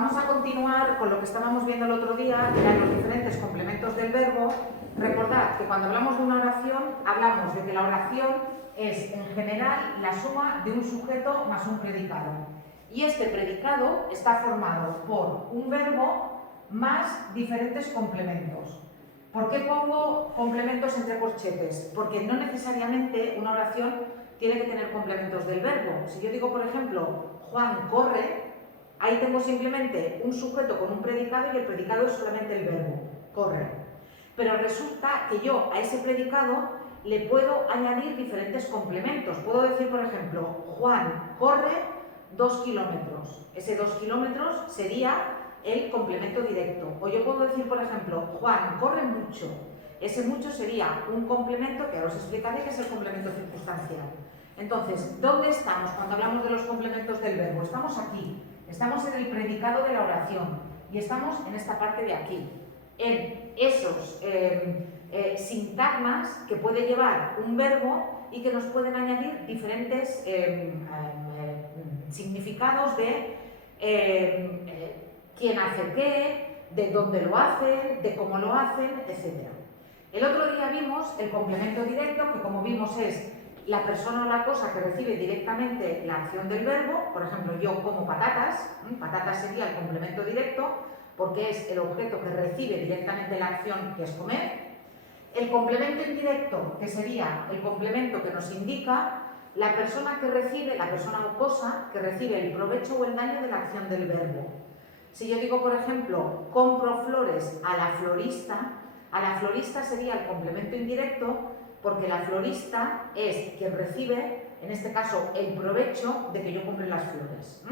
Vamos a continuar con lo que estábamos viendo el otro día, que eran los diferentes complementos del verbo. Recordad que cuando hablamos de una oración, hablamos de que la oración es, en general, la suma de un sujeto más un predicado. Y este predicado está formado por un verbo más diferentes complementos. ¿Por qué pongo complementos entre corchetes? Porque no necesariamente una oración tiene que tener complementos del verbo. Si yo digo, por ejemplo, Juan corre, ahí tengo simplemente un sujeto con un predicado y el predicado es solamente el verbo, corre. Pero resulta que yo a ese predicado le puedo añadir diferentes complementos. Puedo decir, por ejemplo, Juan corre 2 kilómetros. Ese 2 kilómetros sería el complemento directo. O yo puedo decir, por ejemplo, Juan corre mucho. Ese mucho sería un complemento que ahora os explicaré, que es el complemento circunstancial. Entonces, ¿dónde estamos cuando hablamos de los complementos del verbo? Estamos aquí, estamos en el predicado de la oración y estamos en esta parte de aquí, en esos sintagmas que puede llevar un verbo y que nos pueden añadir diferentes significados de quién hace qué, de dónde lo hacen, de cómo lo hacen, etc. El otro día vimos el complemento directo, que como vimos es la persona o la cosa que recibe directamente la acción del verbo. Por ejemplo, yo como patatas, patatas sería el complemento directo, porque es el objeto que recibe directamente la acción, que es comer. El complemento indirecto, que sería el complemento que nos indica la persona que recibe, la persona o cosa que recibe el provecho o el daño de la acción del verbo. Si yo digo, por ejemplo, compro flores a la florista sería el complemento indirecto, porque la florista es quien recibe, en este caso, el provecho de que yo compre las flores.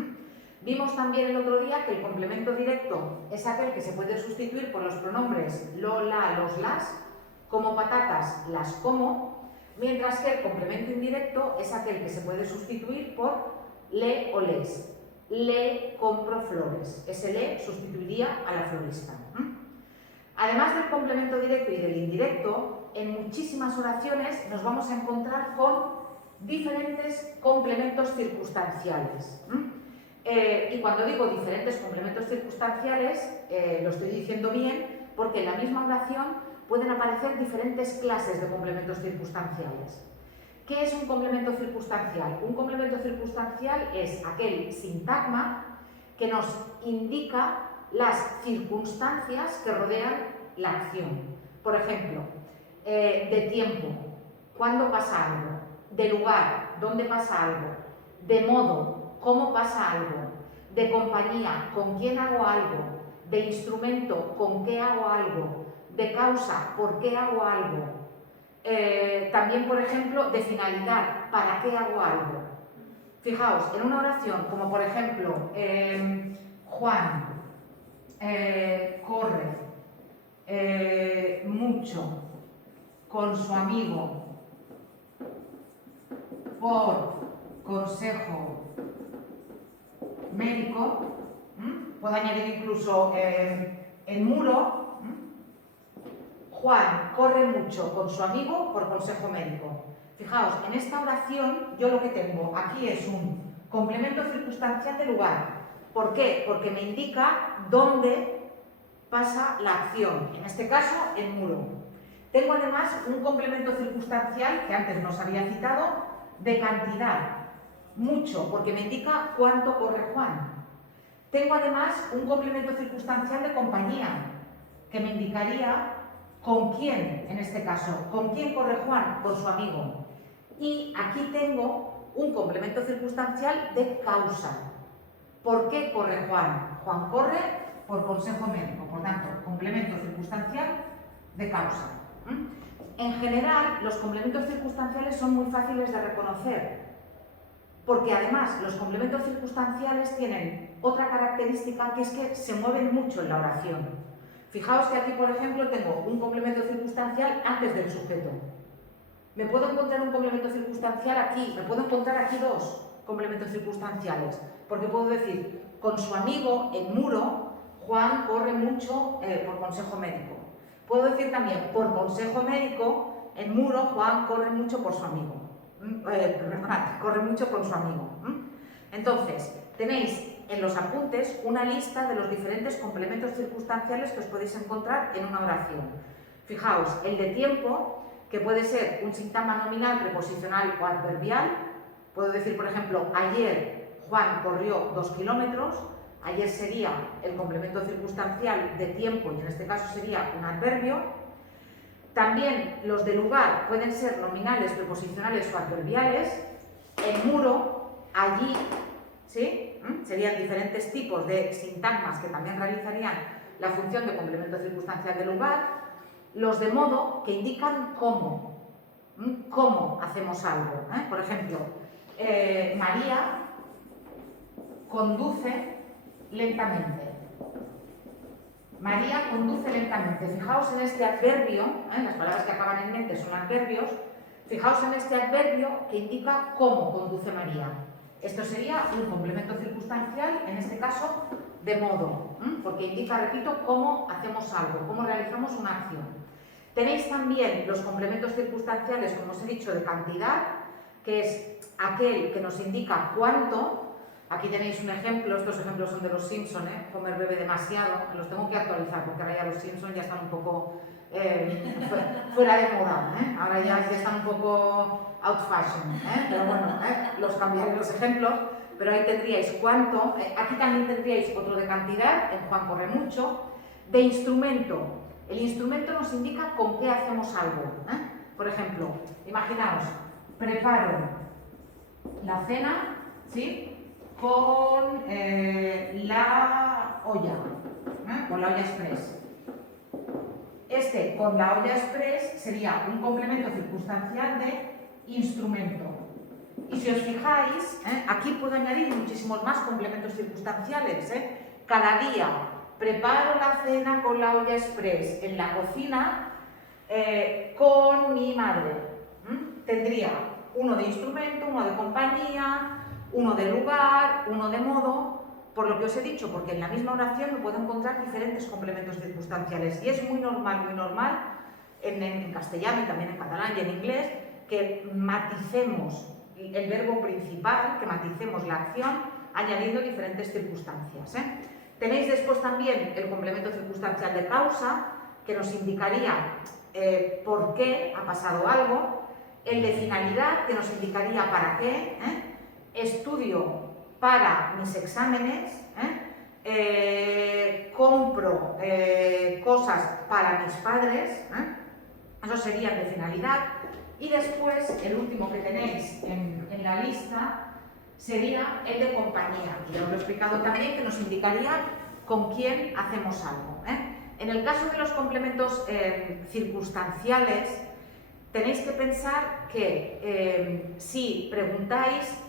Vimos también el otro día que el complemento directo es aquel que se puede sustituir por los pronombres lo, la, los, las, como patatas, las como, mientras que el complemento indirecto es aquel que se puede sustituir por le o les. Le compro flores. Ese le sustituiría a la florista. Además del complemento directo y del indirecto, en muchísimas oraciones nos vamos a encontrar con diferentes complementos circunstanciales. Y cuando digo diferentes complementos circunstanciales, lo estoy diciendo bien, porque en la misma oración pueden aparecer diferentes clases de complementos circunstanciales. ¿Qué es un complemento circunstancial? Un complemento circunstancial es aquel sintagma que nos indica las circunstancias que rodean la acción. Por ejemplo, de tiempo, ¿cuándo pasa algo? De lugar, ¿dónde pasa algo? De modo, ¿cómo pasa algo? De compañía, ¿con quién hago algo? De instrumento, ¿con qué hago algo? De causa, ¿por qué hago algo? También, por ejemplo, de finalidad, ¿para qué hago algo? Fijaos, en una oración, como por ejemplo, Juan corre mucho con su amigo por consejo médico. Puedo añadir incluso el muro. Juan corre mucho con su amigo por consejo médico. Fijaos, en esta oración yo lo que tengo aquí es un complemento circunstancial de lugar. ¿Por qué? Porque me indica dónde pasa la acción, en este caso el muro. Tengo además un complemento circunstancial, que antes nos había citado, de cantidad, mucho, porque me indica cuánto corre Juan. Tengo además un complemento circunstancial de compañía, que me indicaría con quién, en este caso, con quién corre Juan, con su amigo. Y aquí tengo un complemento circunstancial de causa. ¿Por qué corre Juan? Juan corre por consejo médico, por tanto, complemento circunstancial de causa. En general, los complementos circunstanciales son muy fáciles de reconocer, porque además los complementos circunstanciales tienen otra característica, que es que se mueven mucho en la oración. Fijaos que aquí, por ejemplo, tengo un complemento circunstancial antes del sujeto. Me puedo encontrar un complemento circunstancial aquí, me puedo encontrar aquí dos complementos circunstanciales, porque puedo decir, con su amigo en muro, Juan corre mucho por consejo médico. Puedo decir también, por consejo médico, en muro, Juan corre mucho por su amigo. Corre mucho con su amigo. Entonces, tenéis en los apuntes una lista de los diferentes complementos circunstanciales que os podéis encontrar en una oración. Fijaos, el de tiempo, que puede ser un sintagma nominal, preposicional o adverbial. Puedo decir, por ejemplo, ayer Juan corrió 2 kilómetros. Ayer sería el complemento circunstancial de tiempo y en este caso sería un adverbio. También los de lugar pueden ser nominales, preposicionales o adverbiales. El muro, allí, ¿sí? Serían diferentes tipos de sintagmas que también realizarían la función de complemento circunstancial de lugar. Los de modo, que indican cómo hacemos algo. Por ejemplo, María conduce lentamente. María conduce lentamente. Fijaos en este adverbio, las palabras que acaban en mente son adverbios. Fijaos en este adverbio que indica cómo conduce María. Esto sería un complemento circunstancial, en este caso, de modo, porque indica, repito, cómo hacemos algo, cómo realizamos una acción. Tenéis también los complementos circunstanciales, como os he dicho, de cantidad, que es aquel que nos indica cuánto. Aquí tenéis un ejemplo, estos ejemplos son de los Simpson, Homer bebe demasiado, los tengo que actualizar porque ahora ya los Simpson ya están un poco fuera de moda, ahora ya están un poco out fashion, pero bueno, los cambiaré los ejemplos, pero ahí tendríais cuánto, aquí también tendríais otro de cantidad, en Juan corre mucho, de instrumento. El instrumento nos indica con qué hacemos algo, Por ejemplo, imaginaos, preparo la cena, ¿sí?, con la olla, con la olla express. Este con la olla express sería un complemento circunstancial de instrumento. Y si os fijáis, aquí puedo añadir muchísimos más complementos circunstanciales. Cada día preparo la cena con la olla express en la cocina con mi madre. Tendría uno de instrumento, uno de compañía, uno de lugar, uno de modo, por lo que os he dicho, porque en la misma oración me puedo encontrar diferentes complementos circunstanciales y es muy normal en castellano y también en catalán y en inglés que maticemos el verbo principal, que maticemos la acción añadiendo diferentes circunstancias. Tenéis después también el complemento circunstancial de causa, que nos indicaría por qué ha pasado algo, el de finalidad, que nos indicaría para qué, estudio para mis exámenes, compro cosas para mis padres, eso sería de finalidad. Y después, el último que tenéis en la lista sería el de compañía, ya os lo he explicado también, que nos indicaría con quién hacemos algo. En el caso de los complementos circunstanciales, tenéis que pensar que si preguntáis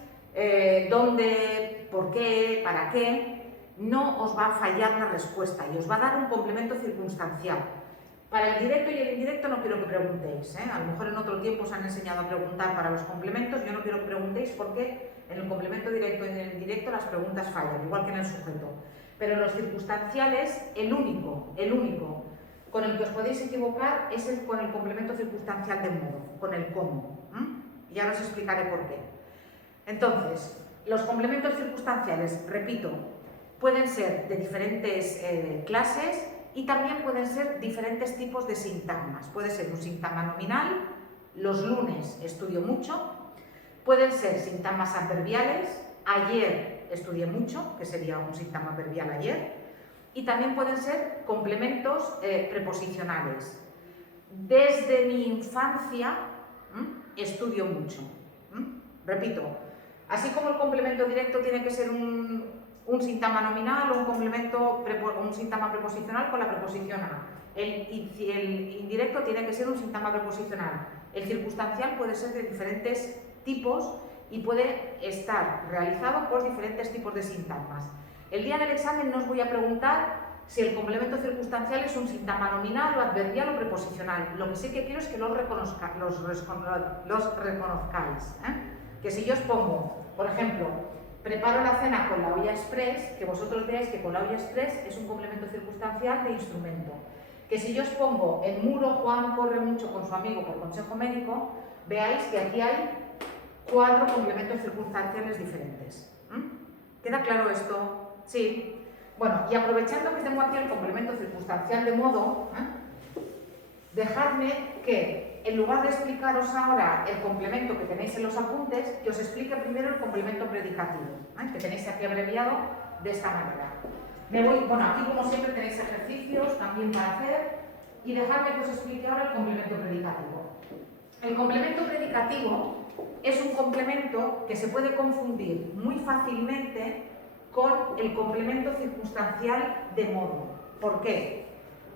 dónde, por qué, para qué, no os va a fallar la respuesta y os va a dar un complemento circunstancial. Para el directo y el indirecto no quiero que preguntéis, a lo mejor en otro tiempo os han enseñado a preguntar para los complementos, yo no quiero que preguntéis porque en el complemento directo y en el indirecto las preguntas fallan, igual que en el sujeto. Pero en los circunstanciales, el único con el que os podéis equivocar es con el complemento circunstancial de modo, con el cómo. Y ahora os explicaré por qué. Entonces, los complementos circunstanciales, repito, pueden ser de diferentes clases y también pueden ser diferentes tipos de sintagmas. Puede ser un sintagma nominal, los lunes estudio mucho, pueden ser sintagmas adverbiales, ayer estudié mucho, que sería un sintagma adverbial ayer, y también pueden ser complementos preposicionales. Desde mi infancia estudio mucho. Repito, así como el complemento directo tiene que ser un sintagma nominal o un sintagma preposicional con la preposición a. El indirecto tiene que ser un sintagma preposicional. El circunstancial puede ser de diferentes tipos y puede estar realizado por diferentes tipos de sintagmas. El día del examen no os voy a preguntar si el complemento circunstancial es un sintagma nominal o adverbial o preposicional. Lo que sí que quiero es que los reconozcáis. Que si yo os pongo, por ejemplo, preparo la cena con la olla express, que vosotros veáis que con la olla express es un complemento circunstancial de instrumento. Que si yo os pongo el muro, Juan corre mucho con su amigo por consejo médico, veáis que aquí hay 4 complementos circunstanciales diferentes. ¿Queda claro esto? Sí. Bueno, y aprovechando que tengo aquí el complemento circunstancial de modo, dejadme que, en lugar de explicaros ahora el complemento que tenéis en los apuntes, que os explique primero el complemento predicativo, que tenéis aquí abreviado de esta manera. Bueno, aquí como siempre tenéis ejercicios también para hacer, y dejadme que os explique ahora el complemento predicativo. El complemento predicativo es un complemento que se puede confundir muy fácilmente con el complemento circunstancial de modo. ¿Por qué?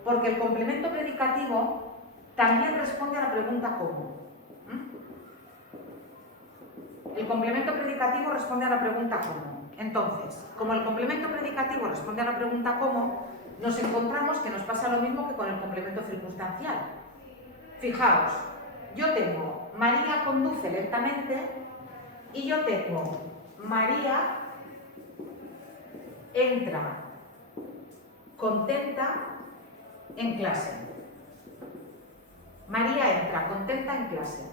Porque el complemento predicativo también responde a la pregunta ¿cómo? El complemento predicativo responde a la pregunta ¿cómo? Entonces, como el complemento predicativo responde a la pregunta ¿cómo?, nos encontramos que nos pasa lo mismo que con el complemento circunstancial. Fijaos, yo tengo María conduce lentamente y yo tengo María entra contenta en clase. María entra contenta en clase.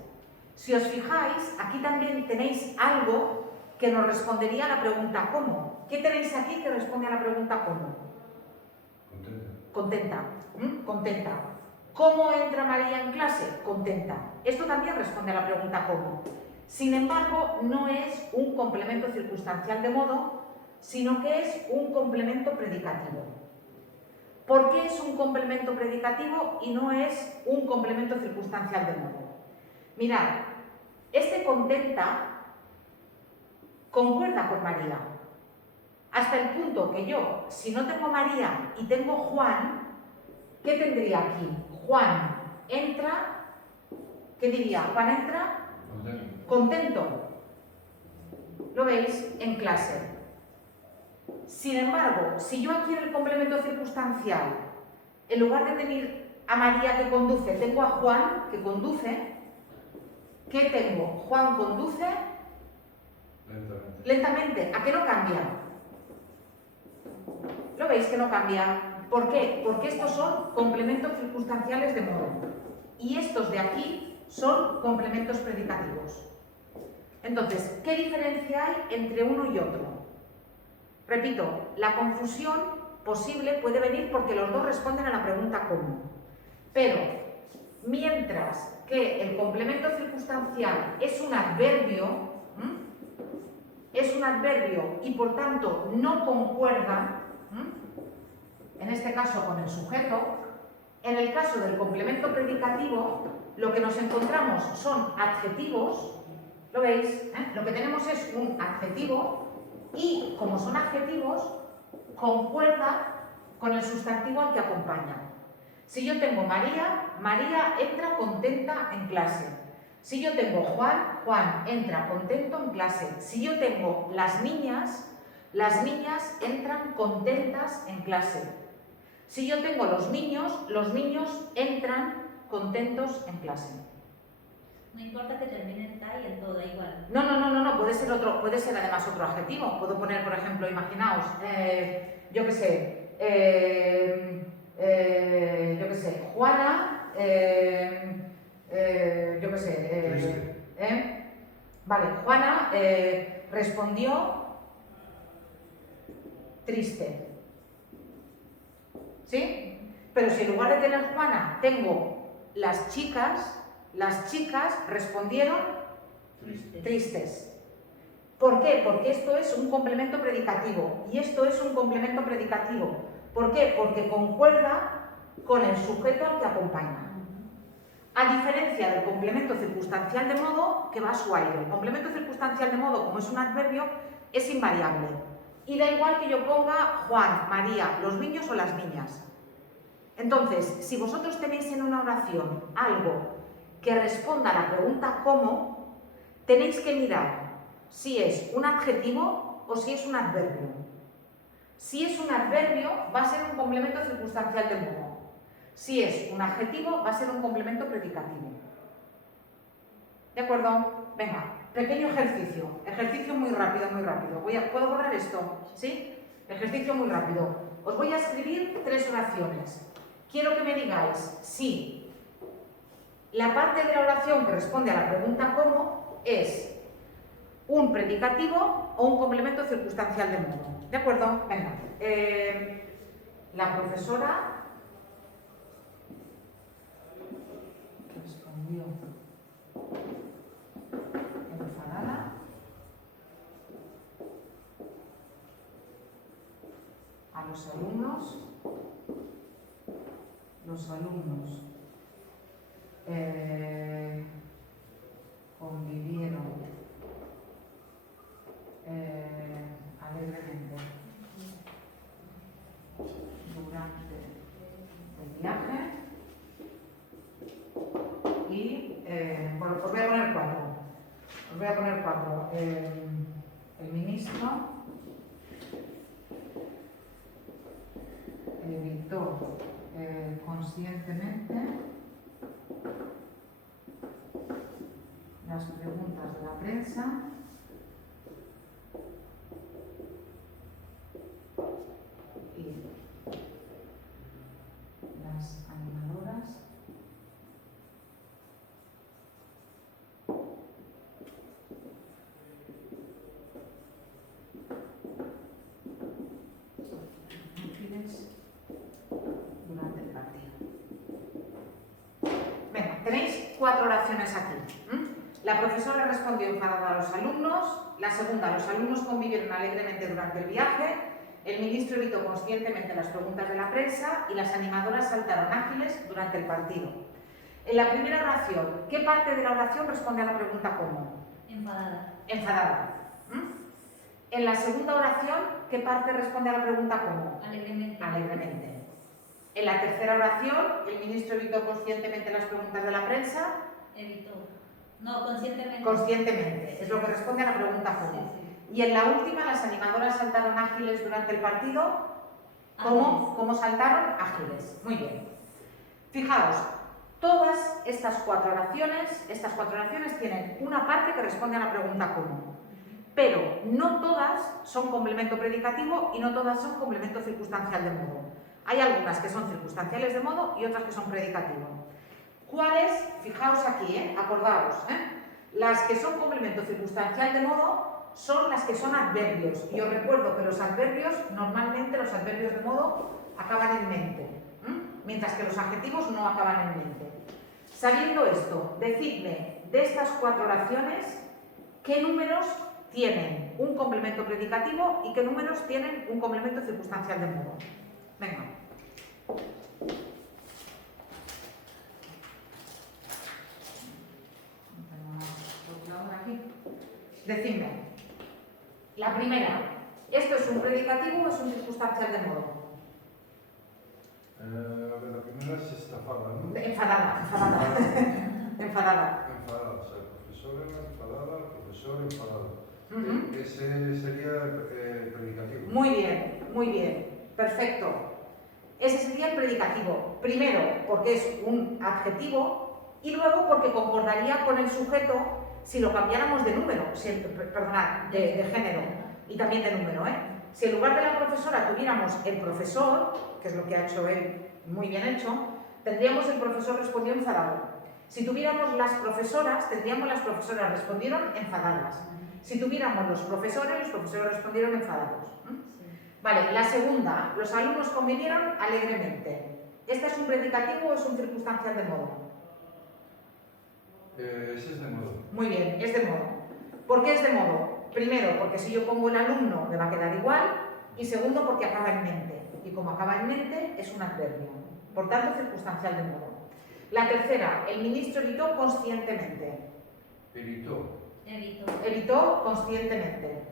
Si os fijáis, aquí también tenéis algo que nos respondería a la pregunta ¿cómo? ¿Qué tenéis aquí que responde a la pregunta ¿cómo? Contenta. Contenta. ¿Cómo entra María en clase? Contenta. Esto también responde a la pregunta ¿cómo? Sin embargo, no es un complemento circunstancial de modo, sino que es un complemento predicativo. ¿Por qué es un complemento predicativo y no es un complemento circunstancial de modo? Mirad, este contenta concuerda con María, hasta el punto que yo, si no tengo María y tengo Juan, ¿qué tendría aquí? Juan entra, ¿qué diría? Juan entra contento. ¿Lo veis? En clase. Sin embargo, si yo aquí en el complemento circunstancial, en lugar de tener a María que conduce, tengo a Juan que conduce, ¿qué tengo? Juan conduce lentamente. ¿A qué no cambia? ¿Lo veis que no cambia? ¿Por qué? Porque estos son complementos circunstanciales de modo. Y estos de aquí son complementos predicativos. Entonces, ¿qué diferencia hay entre uno y otro? Repito, la confusión posible puede venir porque los dos responden a la pregunta ¿cómo? Pero, mientras que el complemento circunstancial es un adverbio, y por tanto no concuerda, en este caso con el sujeto, en el caso del complemento predicativo, lo que nos encontramos son adjetivos, ¿lo veis? Lo que tenemos es un adjetivo y, como son adjetivos, concuerda con el sustantivo al que acompaña. Si yo tengo María, María entra contenta en clase. Si yo tengo Juan, Juan entra contento en clase. Si yo tengo las niñas entran contentas en clase. Si yo tengo los niños entran contentos en clase. No importa que termine en ta y en todo, da igual. No, puede ser además otro adjetivo. Puedo poner, por ejemplo, imaginaos, yo qué sé, Juana, vale, Juana respondió triste. ¿Sí? Pero si en lugar de tener Juana tengo las chicas respondieron tristes. ¿Por qué? Porque esto es un complemento predicativo y esto es un complemento predicativo. ¿Por qué? Porque concuerda con el sujeto al que acompaña. A diferencia del complemento circunstancial de modo, que va a su aire. El complemento circunstancial de modo, como es un adverbio, es invariable. Y da igual que yo ponga Juan, María, los niños o las niñas. Entonces, si vosotros tenéis en una oración algo que responda a la pregunta ¿cómo?, tenéis que mirar si es un adjetivo o si es un adverbio. Si es un adverbio, va a ser un complemento circunstancial de modo. Si es un adjetivo, va a ser un complemento predicativo. ¿De acuerdo? Venga, pequeño ejercicio. Ejercicio muy rápido. ¿Puedo borrar esto? ¿Sí? Ejercicio muy rápido. Os voy a escribir 3 oraciones. Quiero que me digáis si la parte de la oración que responde a la pregunta ¿cómo? Es un predicativo o un complemento circunstancial de modo. ¿De acuerdo? Venga. La profesora respondió enfadada a los alumnos. Los alumnos convivieron alegremente durante el viaje y, bueno, os voy a poner cuatro. El ministro evitó conscientemente las preguntas de la prensa y las animadoras durante el partido. Venga, tenéis 4 oraciones aquí. La profesora respondió enfadada a los alumnos. La segunda, los alumnos convivieron alegremente durante el viaje. El ministro evitó conscientemente las preguntas de la prensa y las animadoras saltaron ágiles durante el partido. En la primera oración, ¿qué parte de la oración responde a la pregunta cómo? Enfadada. Enfadada. En la segunda oración, ¿qué parte responde a la pregunta cómo? Alegremente. Alegremente. En la tercera oración, el ministro evitó conscientemente las preguntas de la prensa. Evitó. No, conscientemente. Conscientemente, es lo que responde a la pregunta cómo. Sí. Y en la última, las animadoras saltaron ágiles durante el partido. ¿Cómo saltaron? Ágiles. Muy bien. Fijaos, todas estas cuatro oraciones tienen una parte que responde a la pregunta cómo. Pero no todas son complemento predicativo y no todas son complemento circunstancial de modo. Hay algunas que son circunstanciales de modo y otras que son predicativo. ¿Cuáles? Fijaos aquí, acordaos. Las que son complemento circunstancial de modo son las que son adverbios. Y os recuerdo que los adverbios, normalmente los adverbios de modo acaban en mente, mientras que los adjetivos no acaban en mente. Sabiendo esto, decidme de estas 4 oraciones qué números tienen un complemento predicativo y qué números tienen un complemento circunstancial de modo. Venga. Aquí. Decidme. La primera, ¿esto es un predicativo o es un circunstancial de modo? La primera es estafada, ¿no? Enfadada. Enfadada. Enfadada, o sea, profesora enfadada, profesor enfadado. Uh-huh. Ese sería el predicativo. Muy bien, perfecto. Ese sería el predicativo. Primero, porque es un adjetivo y luego porque concordaría con el sujeto si lo cambiáramos de número, de género y también de número. Si en lugar de la profesora tuviéramos el profesor, que es lo que ha hecho él muy bien hecho, tendríamos el profesor respondió enfadado. Si tuviéramos las profesoras, tendríamos las profesoras respondieron enfadadas. Si tuviéramos los profesores respondieron enfadados. Vale, la segunda, los alumnos convivieron alegremente. ¿Este es un predicativo o es un circunstancial de modo? Ese es de modo. Muy bien, es de modo. ¿Por qué es de modo? Primero, porque si yo pongo el alumno me va a quedar igual. Y segundo, porque acaba en mente. Y como acaba en mente, es un adverbio. Por tanto, circunstancial de modo. La tercera, el ministro evitó conscientemente. Evitó conscientemente.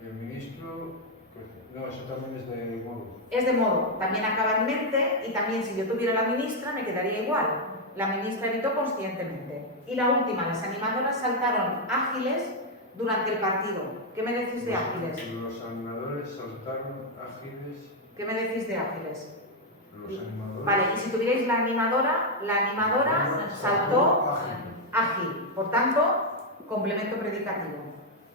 El ministro, pues, no, eso también es de modo. Es de modo, también acaba en mente y también si yo tuviera la ministra me quedaría igual. La ministra evitó conscientemente. Y la última, las animadoras saltaron ágiles durante el partido. ¿Qué me decís de ágiles? Los animadores saltaron ágiles. ¿Qué me decís de ágiles? Los animadores. Vale, y si tuvierais la animadora saltó ágil. Por tanto, complemento predicativo.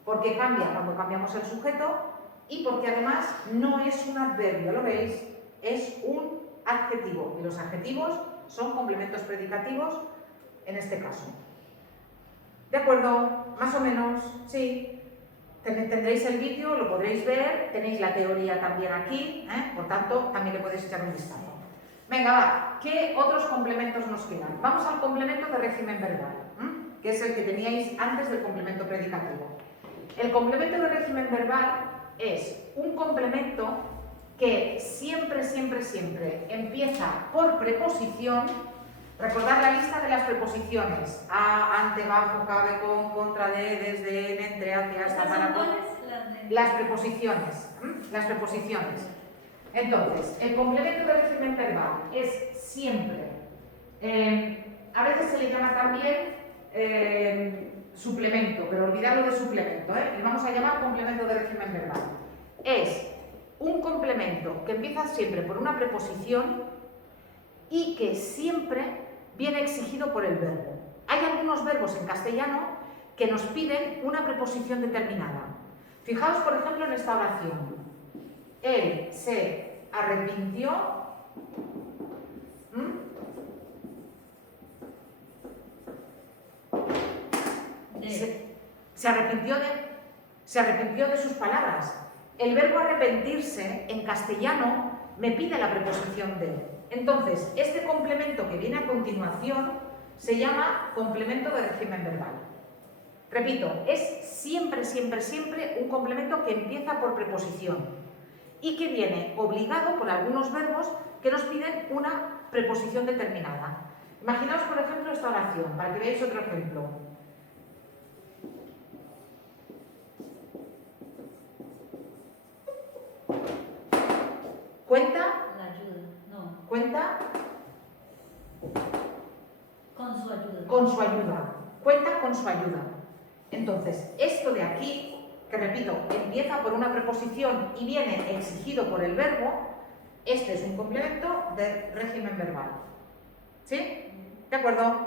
Porque cambia cuando cambiamos el sujeto y porque además no es un adverbio, ¿lo veis? Es un adjetivo. Y los adjetivos son complementos predicativos en este caso. ¿De acuerdo? ¿Más o menos? Sí. Tendréis el vídeo, lo podréis ver, tenéis la teoría también aquí, por tanto, también le podéis echar un vistazo. Venga, va, ¿qué otros complementos nos quedan? Vamos al complemento de régimen verbal, que es el que teníais antes del complemento predicativo. El complemento de régimen verbal es un complemento que siempre, siempre, siempre empieza por preposición. Recordad la lista de las preposiciones: a, ante, bajo, cabe, con, contra, de, desde, en, entre, hacia, hasta, para, con. Las preposiciones. Las preposiciones. Entonces, el complemento de régimen verbal es siempre, a veces se le llama también suplemento, pero olvidadlo de suplemento, le vamos a llamar complemento de régimen verbal. Es un complemento que empieza siempre por una preposición y que siempre viene exigido por el verbo. Hay algunos verbos en castellano que nos piden una preposición determinada. Fijaos, por ejemplo, en esta oración. Él se arrepintió se arrepintió de sus palabras. El verbo arrepentirse en castellano me pide la preposición de. Entonces, este complemento que viene a continuación se llama complemento de régimen verbal. Repito, es siempre, siempre, siempre un complemento que empieza por preposición y que viene obligado por algunos verbos que nos piden una preposición determinada. Imaginaos, por ejemplo, esta oración, para que veáis otro ejemplo. ¿Cuenta? La ayuda, no. ¿Cuenta? Con su ayuda. Con su ayuda. Cuenta con su ayuda. Entonces, esto de aquí, que repito, empieza por una preposición y viene exigido por el verbo, este es un complemento de régimen verbal. ¿Sí? ¿De acuerdo?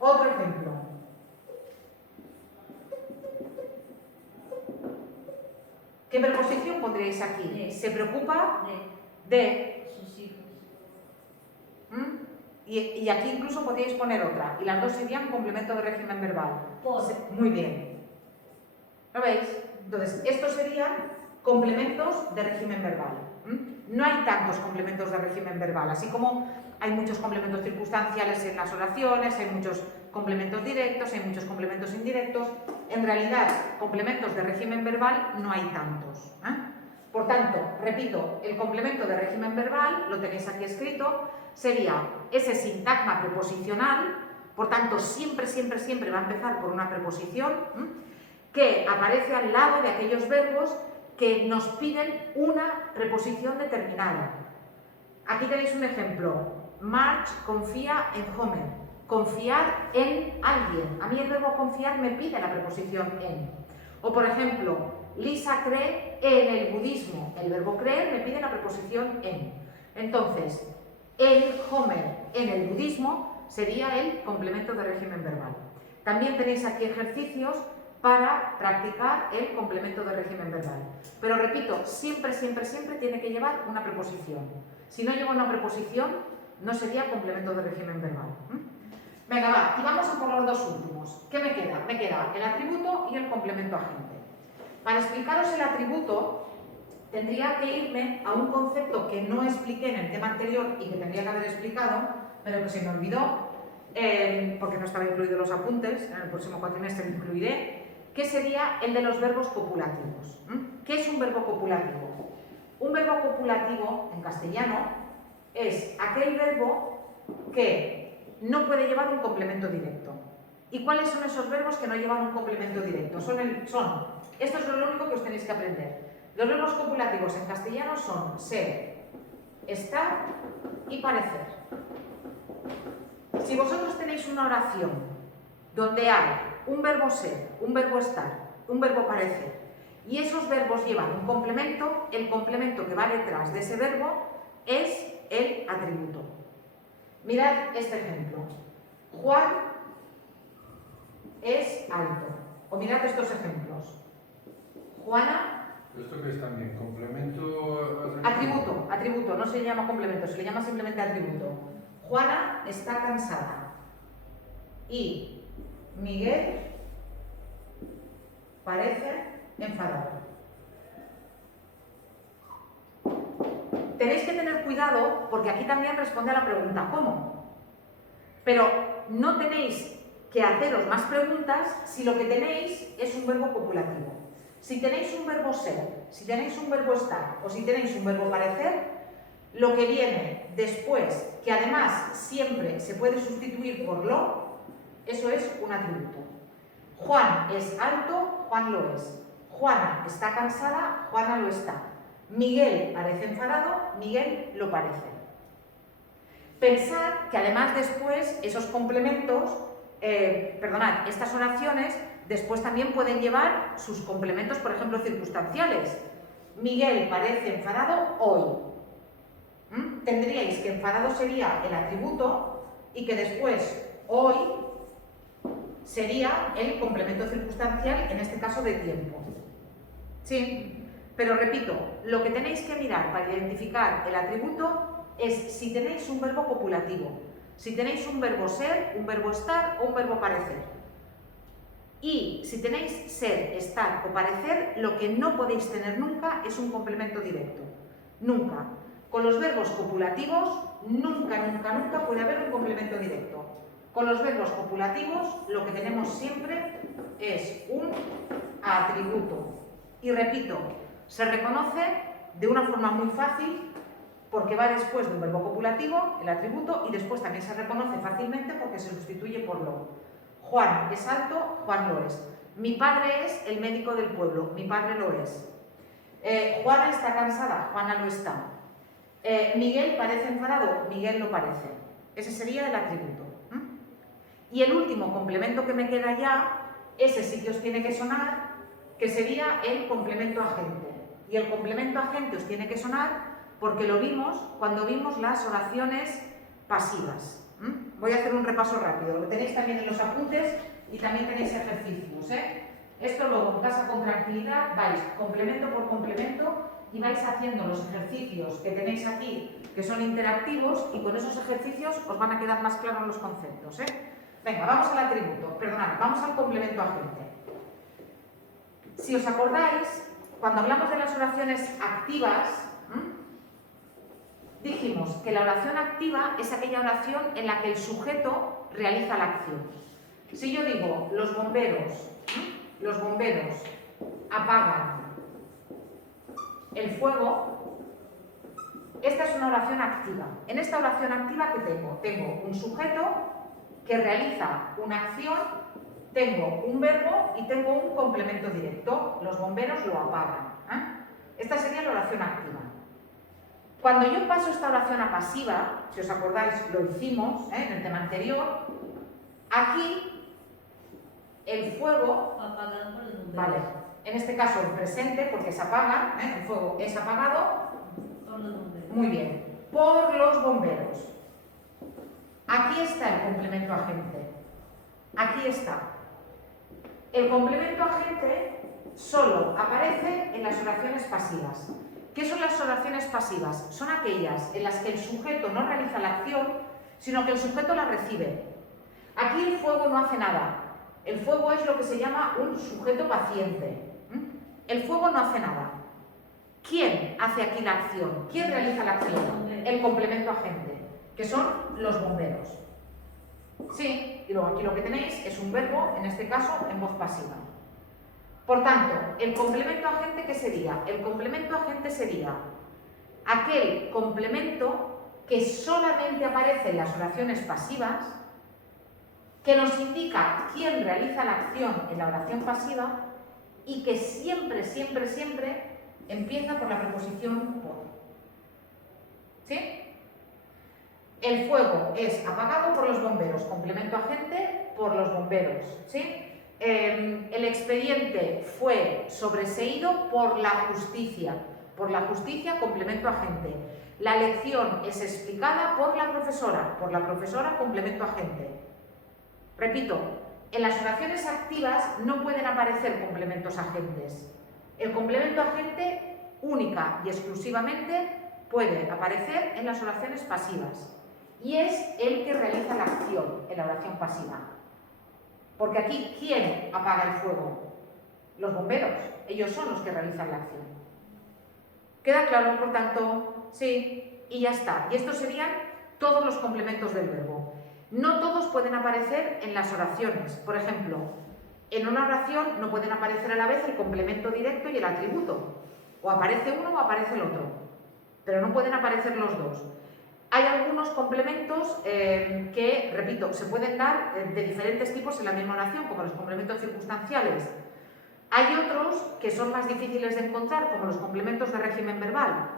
Otro ejemplo. ¿Qué preposición pondríais aquí? De. Se preocupa De de. sus hijos. Y aquí incluso podríais poner otra. Y las dos serían complemento de régimen verbal. Por. Muy bien. ¿Lo veis? Entonces, estos serían complementos de régimen verbal. No hay tantos complementos de régimen verbal, así como hay muchos complementos circunstanciales en las oraciones, hay muchos complementos directos, hay muchos complementos indirectos. En realidad, complementos de régimen verbal no hay tantos. Por tanto, repito, el complemento de régimen verbal, lo tenéis aquí escrito, sería ese sintagma preposicional, por tanto, siempre, siempre, siempre va a empezar por una preposición, que aparece al lado de aquellos verbos que nos piden una preposición determinada. Aquí tenéis un ejemplo. Marge confía en Homer. Confiar en alguien. A mí el verbo confiar me pide la preposición en. O por ejemplo, Lisa cree en el budismo. El verbo creer me pide la preposición en. Entonces, el Homer en el budismo sería el complemento de régimen verbal. También tenéis aquí ejercicios para practicar el complemento de régimen verbal. Pero repito, siempre, siempre, siempre tiene que llevar una preposición. Si no lleva una preposición, no sería complemento de régimen verbal. Venga, va, y vamos a por los dos últimos. ¿Qué me queda? Me queda el atributo y el complemento agente. Para explicaros el atributo, tendría que irme a un concepto que no expliqué en el tema anterior y que tendría que haber explicado, pero que se me olvidó, porque no estaba incluido en los apuntes, en el próximo cuatrimestre lo incluiré, que sería el de los verbos copulativos. ¿Qué es un verbo copulativo? Un verbo copulativo, en castellano, es aquel verbo que no puede llevar un complemento directo. ¿Y cuáles son esos verbos que no llevan un complemento directo? Esto es lo único que os tenéis que aprender. Los verbos copulativos en castellano son ser, estar y parecer. Si vosotros tenéis una oración donde hay un verbo ser, un verbo estar, un verbo parecer, y esos verbos llevan un complemento, el complemento que va detrás de ese verbo es el atributo. Mirad este ejemplo. Juan es alto. O mirad estos ejemplos. Juana... ¿Esto qué es también? ¿Complemento? Atributo, no se llama complemento, se le llama simplemente atributo. Juana está cansada. Y Miguel parece enfadado. Tenéis que tener cuidado porque aquí también responde a la pregunta ¿cómo? Pero no tenéis que haceros más preguntas si lo que tenéis es un verbo copulativo. Si tenéis un verbo ser, si tenéis un verbo estar o si tenéis un verbo parecer, lo que viene después, que además siempre se puede sustituir por lo, eso es un atributo. Juan es alto, Juan lo es. Juana está cansada, Juana lo está. Miguel parece enfadado, Miguel lo parece. Pensad que además después esos complementos, estas oraciones después también pueden llevar sus complementos, por ejemplo, circunstanciales. Miguel parece enfadado hoy. Tendríais que enfadado sería el atributo y que después hoy sería el complemento circunstancial, en este caso de tiempo. ¿Sí? Pero repito, lo que tenéis que mirar para identificar el atributo es si tenéis un verbo copulativo, si tenéis un verbo ser, un verbo estar o un verbo parecer. Y si tenéis ser, estar o parecer, lo que no podéis tener nunca es un complemento directo. Nunca. Con los verbos copulativos, nunca puede haber un complemento directo. Con los verbos copulativos, lo que tenemos siempre es un atributo. Y repito, se reconoce de una forma muy fácil porque va después de un verbo copulativo, el atributo, y después también se reconoce fácilmente porque se sustituye por lo. Juan es alto, Juan lo es. Mi padre es el médico del pueblo, mi padre lo es. Juana está cansada, Juana lo está. Miguel parece enfadado, Miguel lo parece. Ese sería el atributo. Y el último complemento que me queda ya, ese sí que os tiene que sonar, que sería el complemento agente. Y el complemento agente os tiene que sonar porque lo vimos cuando vimos las oraciones pasivas. Voy a hacer un repaso rápido. Lo tenéis también en los apuntes y también tenéis ejercicios. Esto luego en casa con tranquilidad vais complemento por complemento y vais haciendo los ejercicios que tenéis aquí, que son interactivos, y con esos ejercicios os van a quedar más claros los conceptos. Venga, vamos al atributo, perdonad, vamos al complemento agente. Si os acordáis, cuando hablamos de las oraciones activas, dijimos que la oración activa es aquella oración en la que el sujeto realiza la acción. Si yo digo, los bomberos apagan el fuego, esta es una oración activa. En esta oración activa, ¿qué tengo? Tengo un sujeto que realiza una acción, tengo un verbo y tengo un complemento directo. Los bomberos lo apagan. Esta sería la oración activa. Cuando yo paso esta oración a pasiva, si os acordáis, lo hicimos en el tema anterior, aquí el fuego, apagado por los bomberos. vale, en este caso el presente, porque se apaga, el fuego es apagado, Por los bomberos. muy bien, por los bomberos. Aquí está el complemento agente, aquí está. El complemento agente solo aparece en las oraciones pasivas. ¿Qué son las oraciones pasivas? Son aquellas en las que el sujeto no realiza la acción, sino que el sujeto la recibe. Aquí el fuego no hace nada. El fuego es lo que se llama un sujeto paciente. El fuego no hace nada. ¿Quién hace aquí la acción? ¿Quién realiza la acción? El complemento agente, que son los bomberos. Sí, y luego aquí lo que tenéis es un verbo, en este caso en voz pasiva. Por tanto, el complemento agente, ¿qué sería? El complemento agente sería aquel complemento que solamente aparece en las oraciones pasivas, que nos indica quién realiza la acción en la oración pasiva y que siempre empieza por la preposición por. ¿Sí? El fuego es apagado por los bomberos, complemento agente por los bomberos. ¿Sí? El expediente fue sobreseído por la justicia, complemento agente. La lección es explicada por la profesora, complemento agente. Repito, en las oraciones activas no pueden aparecer complementos agentes. El complemento agente única y exclusivamente puede aparecer en las oraciones pasivas y es el que realiza la acción en la oración pasiva. Porque aquí, ¿quién apaga el fuego? Los bomberos, ellos son los que realizan la acción. ¿Queda claro, por tanto? Sí, y ya está. Y estos serían todos los complementos del verbo. No todos pueden aparecer en las oraciones. Por ejemplo, en una oración no pueden aparecer a la vez el complemento directo y el atributo. O aparece uno o aparece el otro. Pero no pueden aparecer los dos. Hay algunos complementos que, repito, se pueden dar de diferentes tipos en la misma oración, como los complementos circunstanciales. Hay otros que son más difíciles de encontrar, como los complementos de régimen verbal,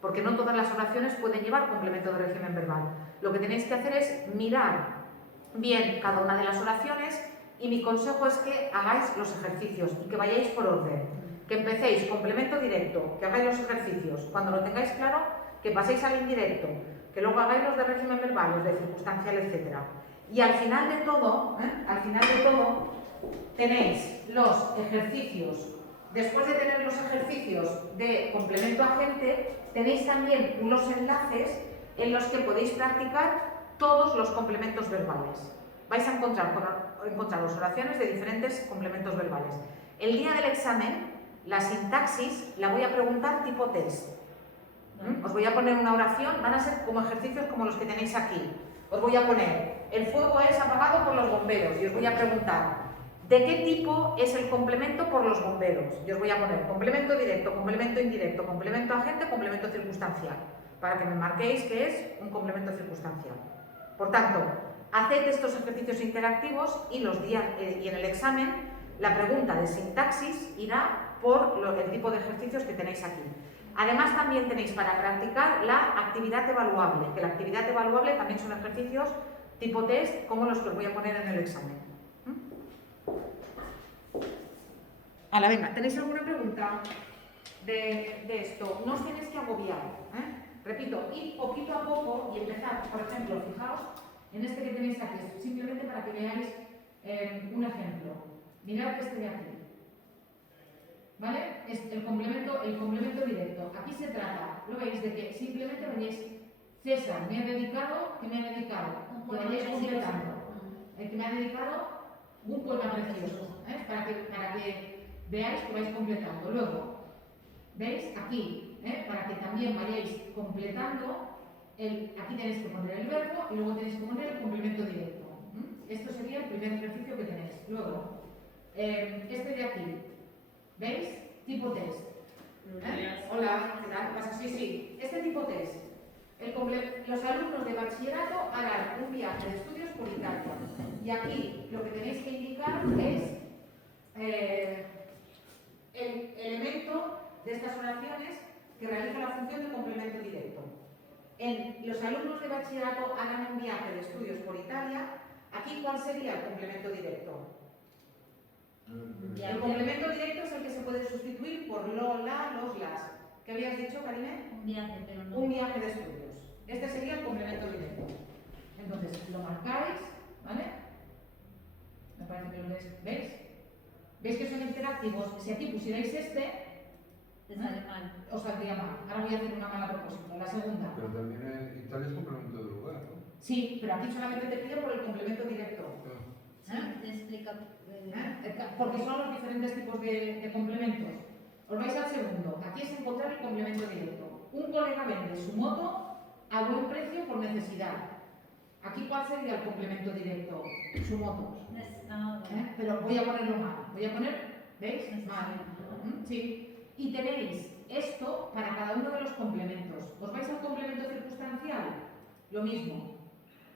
porque no todas las oraciones pueden llevar complemento de régimen verbal. Lo que tenéis que hacer es mirar bien cada una de las oraciones y mi consejo es que hagáis los ejercicios y que vayáis por orden. Que empecéis complemento directo, que hagáis los ejercicios. Cuando lo tengáis claro, que paséis al indirecto, que luego hagáis los de régimen verbal, los de circunstancial, etc. Y al final de todo, tenéis los ejercicios. Después de tener los ejercicios de complemento agente, tenéis también unos enlaces en los que podéis practicar todos los complementos verbales. Vais a encontraros oraciones de diferentes complementos verbales. El día del examen, la sintaxis la voy a preguntar tipo test. Os voy a poner una oración, van a ser como ejercicios como los que tenéis aquí. Os voy a poner, el fuego es apagado por los bomberos, y os voy a preguntar, ¿de qué tipo es el complemento por los bomberos? Y os voy a poner complemento directo, complemento indirecto, complemento agente, complemento circunstancial, para que me marquéis que es un complemento circunstancial. Por tanto, haced estos ejercicios interactivos y en el examen la pregunta de sintaxis irá por el tipo de ejercicios que tenéis aquí. Además, también tenéis para practicar la actividad evaluable, que la actividad evaluable también son ejercicios tipo test, como los que os voy a poner en el examen. A la venga, ¿tenéis alguna pregunta de esto? No os tenéis que agobiar, Repito, id poquito a poco y empezar. Por ejemplo, fijaos en este que tenéis aquí, simplemente para que veáis un ejemplo. Mirad este de aquí. ¿Vale? Es el complemento directo. Aquí se trata, lo veis, de que simplemente veréis, César me ha dedicado, que me ha dedicado, que vayáis completando. El que me ha dedicado un poema precioso, para que veáis que vais completando. Luego, ¿veis? Aquí, para que también vayáis completando, aquí tenéis que poner el verbo y luego tenéis que poner el complemento directo. Esto sería el primer ejercicio que tenéis. Luego, este de aquí. ¿Veis? Tipo test. Hola, ¿qué tal? ¿Pasa? Sí. Este tipo test. Los alumnos de bachillerato harán un viaje de estudios por Italia. Y aquí lo que tenéis que indicar es el elemento de estas oraciones que realiza la función de complemento directo. Los alumnos de bachillerato harán un viaje de estudios por Italia. Aquí, ¿cuál sería el complemento directo? El complemento directo es el que se puede sustituir por lo, la, los, las. ¿Qué habías dicho, Karine? Un viaje, pero no. Un viaje de estudios. Este sería el complemento directo. Entonces, lo marcáis, ¿vale? Me parece que lo veis. ¿Veis que son interactivos? Si aquí pusierais este, Te sale mal. os saldría mal. Ahora voy a hacer una mala propósito. La segunda. Pero también en Italia es complemento de lugar, ¿no? Sí, pero aquí solamente te pido por el complemento directo. Sí, te explica. Porque son los diferentes tipos de complementos. Os vais al segundo. Aquí es encontrar el complemento directo. Un colega vende su moto a buen precio por necesidad. Aquí, ¿cuál sería el complemento directo? Su moto. Pero voy a ponerlo mal. Voy a poner, ¿veis? Mal. Sí. Y tenéis esto para cada uno de los complementos. ¿Os vais al complemento circunstancial? Lo mismo.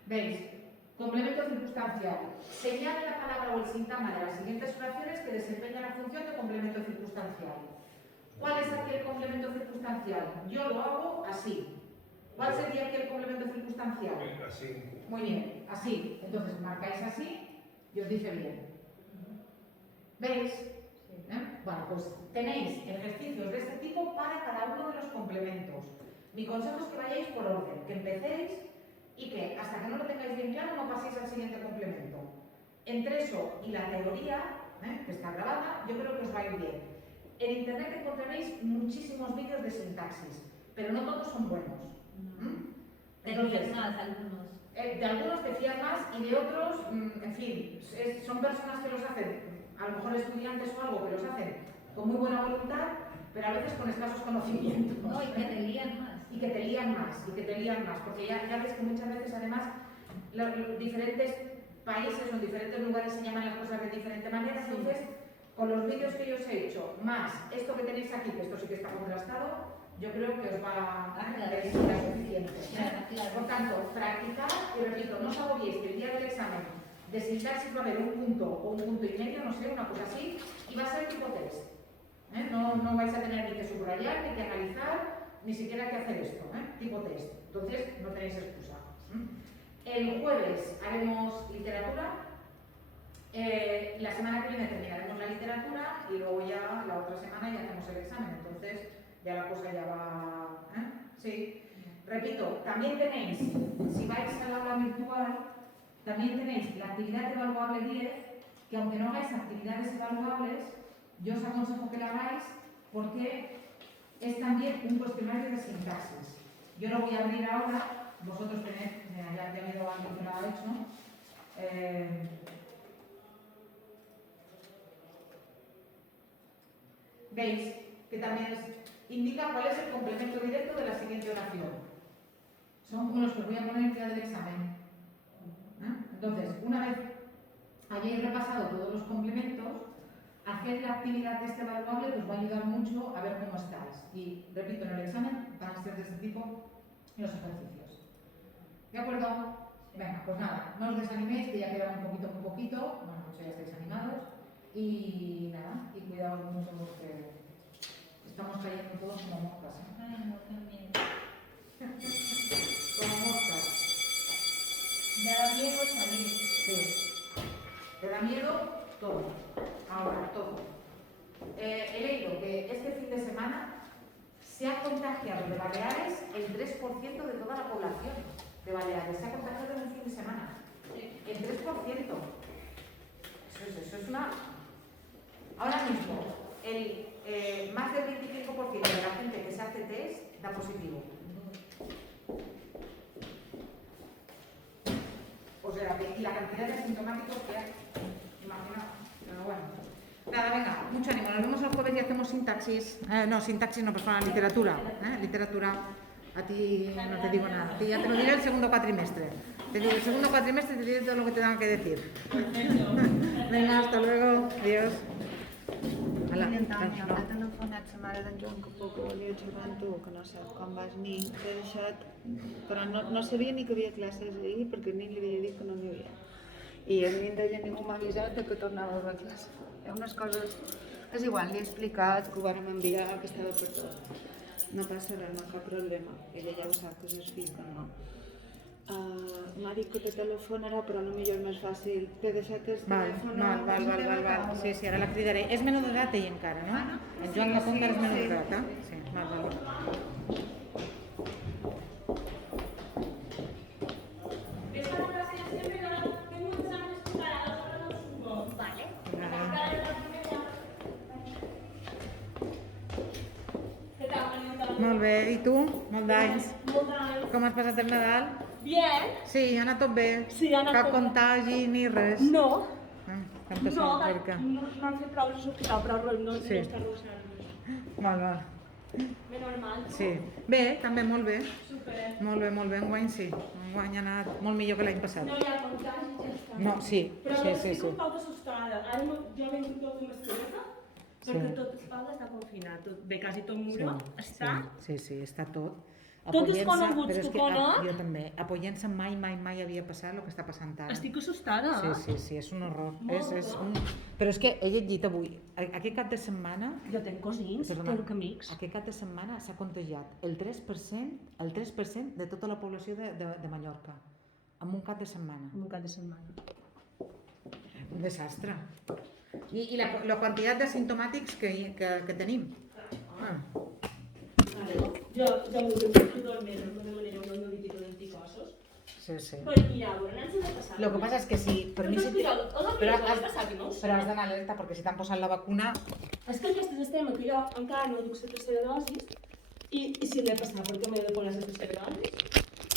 ¿Veis? Complemento circunstancial. Señale la palabra o el sintagma de las siguientes oraciones que desempeña la función de complemento circunstancial. ¿Cuál es aquí el complemento circunstancial? Yo lo hago así. ¿Cuál sería aquí el complemento circunstancial? Así. Muy bien, así. Entonces marcáis así y os dice bien. ¿Veis? Bueno, pues tenéis ejercicios de este tipo para cada uno de los complementos. Mi consejo es que vayáis por orden, que empecéis y que hasta que no lo tengáis bien claro no paséis al siguiente complemento. Entre eso y la teoría, que está grabada, yo creo que os va a ir bien. En internet encontraréis muchísimos vídeos de sintaxis, pero no todos son buenos. Entonces, más algunos. De algunos te fías más y de otros, en fin, son personas que los hacen a lo mejor estudiantes o algo que los hacen con muy buena voluntad, pero a veces con escasos conocimientos. No, y que te lían más. Y que te lían más, porque ya ves que muchas veces además los diferentes países o en diferentes lugares se llaman las cosas de diferente manera, entonces con los vídeos que yo os he hecho, más esto que tenéis aquí, que esto sí que está contrastado, yo creo que os va a ser suficiente. Por tanto, practicar, y repito, no os agobiéis que el día del examen de sintaxis va a haber un punto o un punto y medio, no sé, una cosa así, y va a ser tipo test. No vais a tener ni que subrayar, ni que analizar, ni siquiera que hacer esto, tipo test. Entonces, no tenéis excusa. El jueves haremos literatura. La semana que viene terminaremos la literatura y luego ya la otra semana ya hacemos el examen. Entonces, ya la cosa ya va... Sí. Repito, también tenéis, si vais al aula virtual, también tenéis la actividad evaluable 10, que aunque no hagáis actividades evaluables, yo os aconsejo que la hagáis porque es también un cuestionario de sintaxis. Yo lo voy a abrir ahora, vosotros tenéis, ya ha habido alguien que lo ha hecho. Veis que también indica cuál es el complemento directo de la siguiente oración. Son como los que os voy a poner el día del examen. Entonces, una vez hayáis repasado todos los complementos, hacer la actividad de este evaluable os va a ayudar mucho a ver cómo estáis. Y repito, en el examen van a ser de este tipo los ejercicios. ¿De acuerdo? Venga, pues nada, no os desaniméis, que ya queda un poquito. Bueno, pues ya estáis animados. Y nada, y cuidaos mucho porque estamos cayendo todos como moscas. Ay, no, qué miedo. Como moscas. Me da miedo salir. Sí. ¿Te da miedo? Todo. Ahora, todo. He leído que este fin de semana se ha contagiado de Baleares el 3% de toda la población de Baleares. Se ha contagiado en un fin de semana. El 3%. Eso es una... Ahora mismo, más del 25% de la gente que se hace test da positivo. O sea, y la cantidad de asintomáticos que hay, imaginaos. Pero bueno. Nada, venga, mucho ánimo. Nos vemos el jueves y hacemos sintaxis. Sintaxis no, persona, literatura. Literatura. A ti no te digo nada. A ti ya te lo diré el segundo cuatrimestre. El segundo cuatrimestre te diré todo lo que te tengan que decir. Venga, hasta luego. Adiós. Tània, m'ha telefonat la mare d'en Joan que poc volia xerrar amb tu, que no sap com vas ni t'he deixat, però no sabia ni que havia classes ahir perquè ni li havia dit que no n'hi havia. I a mi em deia ningú m'ha avisat que tornava a haver classe. Hi ha unes coses... És igual, li he explicat que ho vàrem enviar, que estava per tot. No passa res, no cap problema. Ella ja ho sap, que és fill, que no. M'ha dit que te telefonarà, però potser és més fàcil. T'he deixat el telèfon... Val. Sí, ara la cridaré. És menor d'edat ell encara, no? En Joan Capó encara és menor d'edat, eh? Sí, val. Molt bé, i tu? Molt d'anys. Com has passat el Nadal? Bien. Sí, ha anat tot bé? Sí, ha anat Cap tot bé. contagi ni res? No, Tanta no, sort, Erika. no han fet proves a l'hospital, però no Sí. està arrossegant-nos. Val. Bé, normal. Sí. Bé, també molt bé. Super. Molt bé, enguany sí. Enguany ha anat molt millor que l'any passat. No hi ha contagi, ja està. No, sí. Però estic un poc assustada. Ara jo venc tot amb mascareta, perquè tot l'espalda està confinat. Bé, quasi tot muro està. Sí, està tot. Tots els coneguts que conec. Jo també. A Pollença mai havia passat el que està passant ara. Estic assustada. Sí, és un horror. Però és que he llegit avui, aquest cap de setmana... Jo tenc cosins, tenc amics. Aquest cap de setmana s'ha contagiat el 3% de tota la població de Mallorca. En un cap de setmana. En un cap de setmana. Un desastre. I la quantitat de simptomàtics que tenim. Jo m'ho dic dormir de manera una mica d'anticossos. Sí. Però mira, anem a passar. Lo que pasa es que si... Però has d'anar alerta perquè si t'han posat la vacuna... És que aquest és el tema, que jo encara no duc la tercera dosi i si l'he passat perquè m'he de posar la tercera dosi.